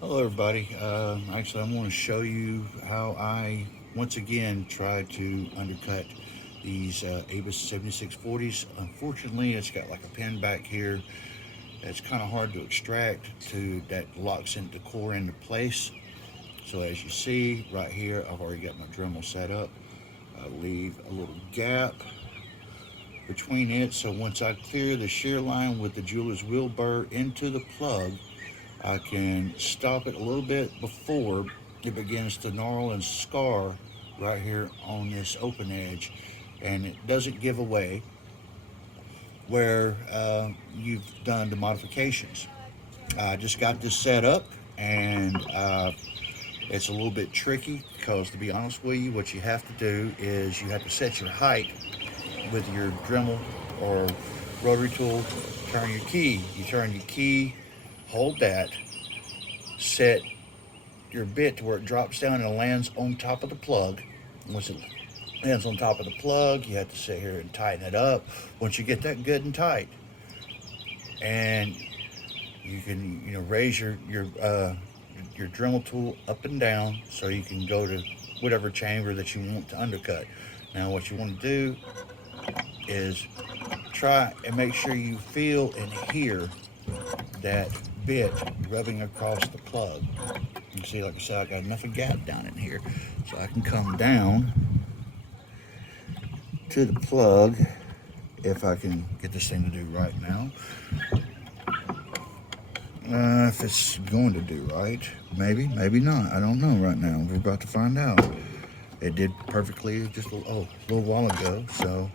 Hello, everybody. Actually, I want to show you how I once again tried to undercut these Abus 7640s. Unfortunately, it's got like a pin back here that's kind of hard to extract to that locks into the core into place. So as you see right here, I've already got my Dremel set up. I leave a little gap between it, so once I clear the shear line with the jeweler's wheel burr into the plug, I can stop it a little bit before it begins to gnarl and scar right here on this open edge, and it doesn't give away where you've done the modifications. I just got this set up, and it's a little bit tricky because, to be honest with you, what you have to do is you have to set your height with your Dremel or rotary tool. Turn your key. You turn your key, hold that, set your bit to where it drops down and lands on top of the plug. Once it lands on top of the plug, you have to sit here and tighten it up. Once you get that good and tight, and you can raise your Dremel tool up and down so you can go to whatever chamber that you want to undercut. Now, what you want to do is try and make sure you feel and hear that bit rubbing across the plug. You see, like I said, I got enough of a gap down in here so I can come down to the plug if I can get this thing to do right now. If it's going to do right, maybe not. I don't know right now. We're about to find out. It did perfectly just a little while ago. So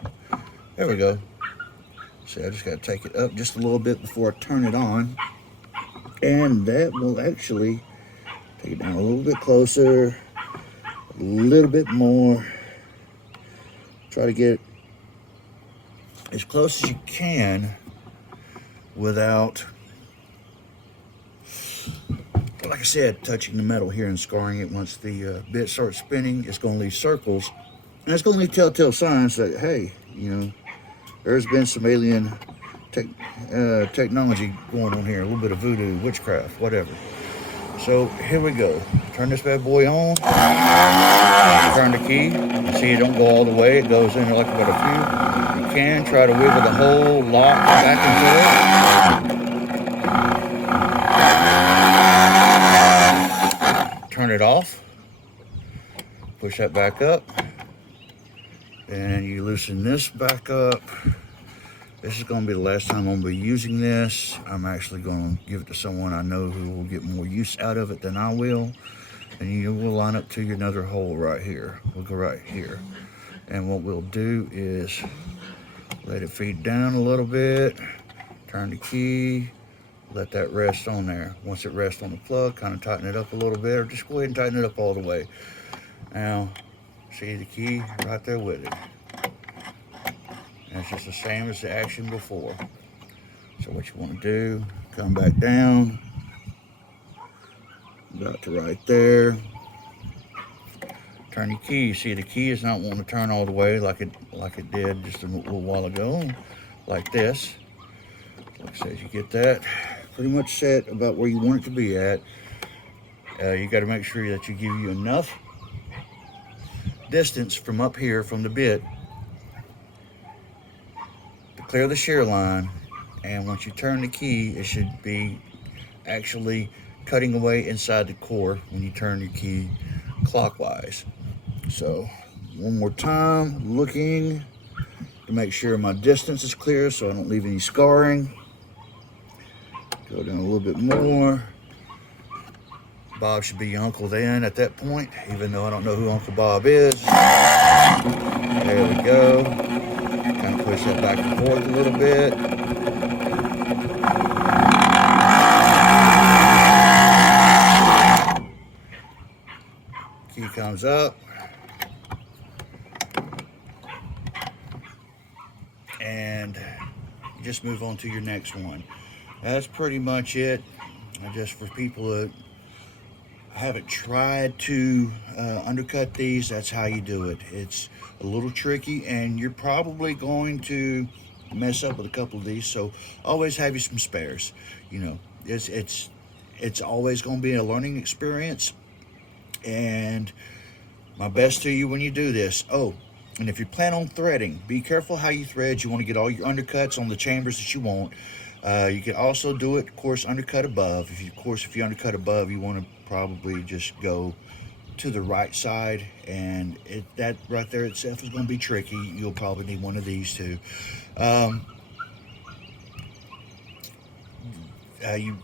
there we go. See, I just got to take it up just a little bit before I turn it on, and that will actually take it down a little bit closer, a little bit more. Try to get as close as you can without, like I said, touching the metal here and scarring it. Once the bit starts spinning, it's going to leave circles, and it's going to leave telltale signs that, hey, there's been some alien technology going on here, a little bit of voodoo, witchcraft, whatever. So here we go. Turn this bad boy on. Turn the key. You see, it don't go all the way. It goes in like about a few. You can try to wiggle the whole lock back into it. Turn it off. Push that back up. And you loosen this back up. This is going to be the last time I'm going to be using this. I'm actually going to give it to someone I know who will get more use out of it than I will. And you will line up to another hole right here. We'll go right here. And what we'll do is let it feed down a little bit. Turn the key. Let that rest on there. Once it rests on the plug, kind of tighten it up a little bit, or just go ahead and tighten it up all the way. Now, see the key right there with it. And it's just the same as the action before. So what you want to do, come back down, about to right there. Turn your key. See, the key is not wanting to turn all the way like it did just a little while ago, like this. Like I said, you get that pretty much set about where you want it to be at. You got to make sure that you give you enough distance from up here from the bit to clear the shear line, and once you turn the key, it should be actually cutting away inside the core when you turn your key clockwise. So one more time, looking to make sure my distance is clear so I don't leave any scarring. Go down a little bit more. Bob should be your uncle then at that point, even though I don't know who Uncle Bob is. There we go. Kind of push that back and forth a little bit. Key comes up. And you just move on to your next one. That's pretty much it. Just for people that haven't tried to undercut these, that's how you do it. It's a little tricky, and you're probably going to mess up with a couple of these, so always have you some spares. It's It's always going to be a learning experience, and my best to you when you do this. Oh, and if you plan on threading, be careful how you thread. You want to get all your undercuts on the chambers that you want. You can also do it, of course, undercut above. If you undercut above, you want to probably just go to the right side, and that right there itself is going to be tricky. You'll probably need one of these too. Um, you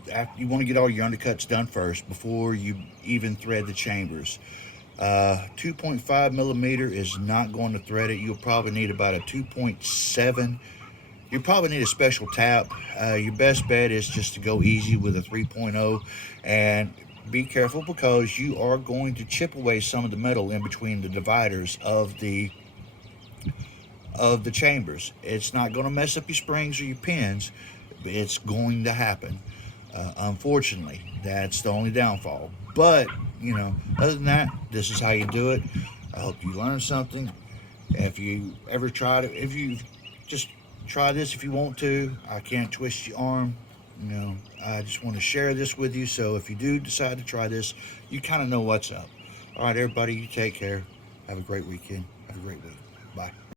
want to get all your undercuts done first before you even thread the chambers. 2.5 millimeter is not going to thread it. You'll probably need about a 2.7. You probably need a special tap. Your best bet is just to go easy with a 3.0, and be careful because you are going to chip away some of the metal in between the dividers of the chambers. It's not going to mess up your springs or your pins. It's going to happen. Unfortunately, that's the only downfall. But, other than that, this is how you do it. I hope you learned something. If you ever tried it, if you just try this if you want to, I can't twist your arm. I just want to share this with you. So if you do decide to try this, you kind of know what's up. All right, everybody, you take care. Have a great weekend. Have a great week. Bye.